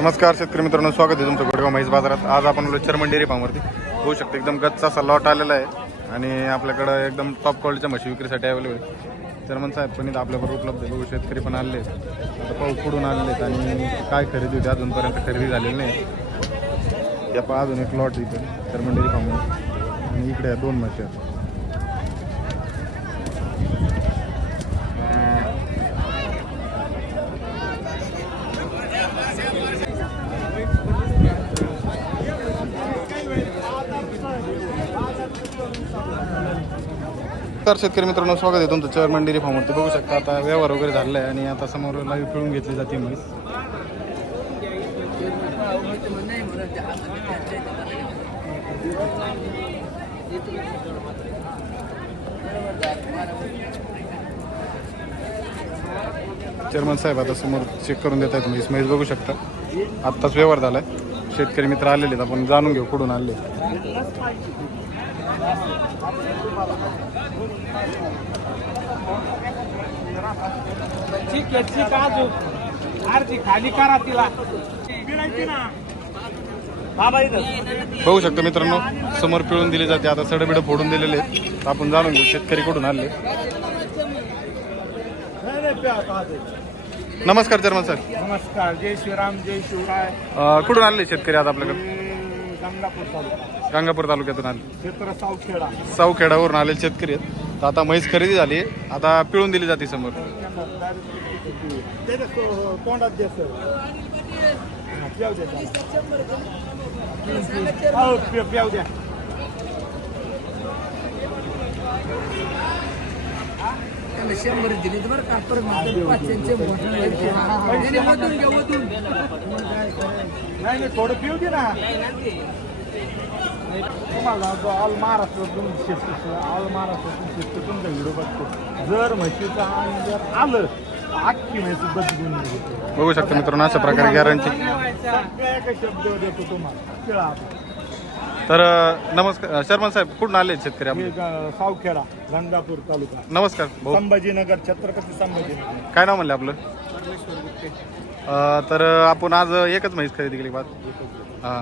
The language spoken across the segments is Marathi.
नमस्कार शेतकरी मित्रांनो स्वागत आहे तुमचं गोडगाव म्हैस बाजारात. आज आपण आलो चर्मन डेअरी फार्मवरती होऊ शकतो एकदम गच्चा असा लॉट आलेला आहे. आणि आपल्याकडं एकदम टॉप क्वालिटीच्या म्हशी विक्रीसाठी अवेलेबल आहे. चर्मन साहेब पण इथं आपल्याबरोबर उपलब्ध आहे. बघू शेतकरी पण आले आहेत. आता पाऊस पुढून आलेले आहेत आणि काय खरेदी होती? अजूनपर्यंत खरेदी झालेली नाही. या पहा अजून एक लॉट इथं चर्मन डेअरी फार्मवर. आणि इकडे दोन म्हशी आहेत. तर शेतकरी मित्रांनो स्वागत आहे तुमचं चेअरमन डेअरी फार्मवरती बघू शकता आता व्यवहार वगैरे झालेला आहे आणि आता समोर लाईव्ह पिळून घेतली जाते म्हैस. चेअरमन साहेब आता समोर चेक करून देत आहेत म्हैस. म्हैस बघू शकता. आत्ताच व्यवहार झाला आहे शेतकरी मित्र आलेले आहेत आपण जाणून घेऊ कुठून आले ठीक आहे ठीक अजून आरती खाली करा तिला. बघू शकता मित्रांनो समोर पिळून दिली जाते. आता सडबिड फोडून दिलेले आहेत. आपण जाणून घेऊ शेतकरी कुठून पाहते. नमस्कार चेअरमन साहेब नमस्कार जय श्रीराम जय शिवराय. कुठून आले शेतकरी आता आपल्याकडे? गंगापूर तालुका गंगापूर तालुक्यातून आले. क्षेत्र सावखेडा. सावखेडावरून आलेले शेतकरी आहेत. तर आता म्हैस खरेदी झाली. आता पिळून दिली जाते समोर. तोंडात प्याव द्या प्याव द्या. शंभर दिली बरं का. परत मोठे नाही, नाही थोडं पिऊ दे ना. तुम्हाला जो ऑल महाराष्ट्रातून शेतकरी ऑल महाराष्ट्रातून शेतकरी तुमचा व्हिडिओ बघतो. जर म्हशीचं अंग जर आलं तर अख्खी म्हैस बदलून. बघू शकता मित्रांनो अशा प्रकारे गॅरंटी सगळ्या शब्द देतो तुम्हाला. तर नमस्कार शर्मा साहेब कुठून आले शेतकरी ग- सावखेडा गंगापूर तालुका. नमस्कार भाऊ. संभाजीनगर छत्रपती संभाजीनगर. काय नाव म्हणले आपलं? अं, तर आपण आज एकच म्हैस खरेदी केली बाद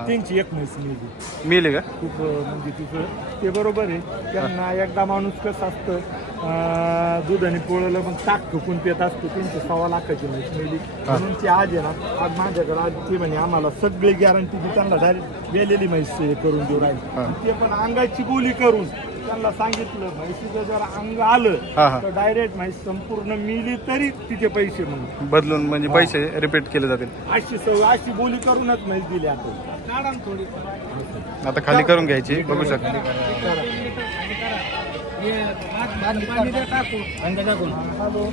त्यांची एक म्हैस मिळली. मिळेल का? खूप म्हणजे तिचं ते बरोबर आहे. त्यांना एकदा माणूस कसं असतं अं, दूध आणि पोळलं मग ताक ठोकून पित असतो. त्यांची सव्वा लाखाची म्हैस मिळली. म्हणून ती आज आहे ना आज माझ्याकडे आज ते म्हणे आम्हाला सगळी गॅरंटी ती त्यांना डायरेक्ट वेलेली म्हैस करून देऊ. राहील. ते पण अंगाची बोली करून त्यांना सांगितलं म्हैशीचं जर अंग आलं हा, हा. तर डायरेक्ट म्हैस संपूर्ण मिली तरी तिचे पैसे म्हणून. बदलून म्हणजे पैसे रिपीट केले जातील. अशी सवय अशी बोली करूनच म्हैस दिली आपण काढा ना थोडी. आता खाली करून घ्यायची बघू शकता. हे भात- भात- पाणी द्या टाकू. हॅलो.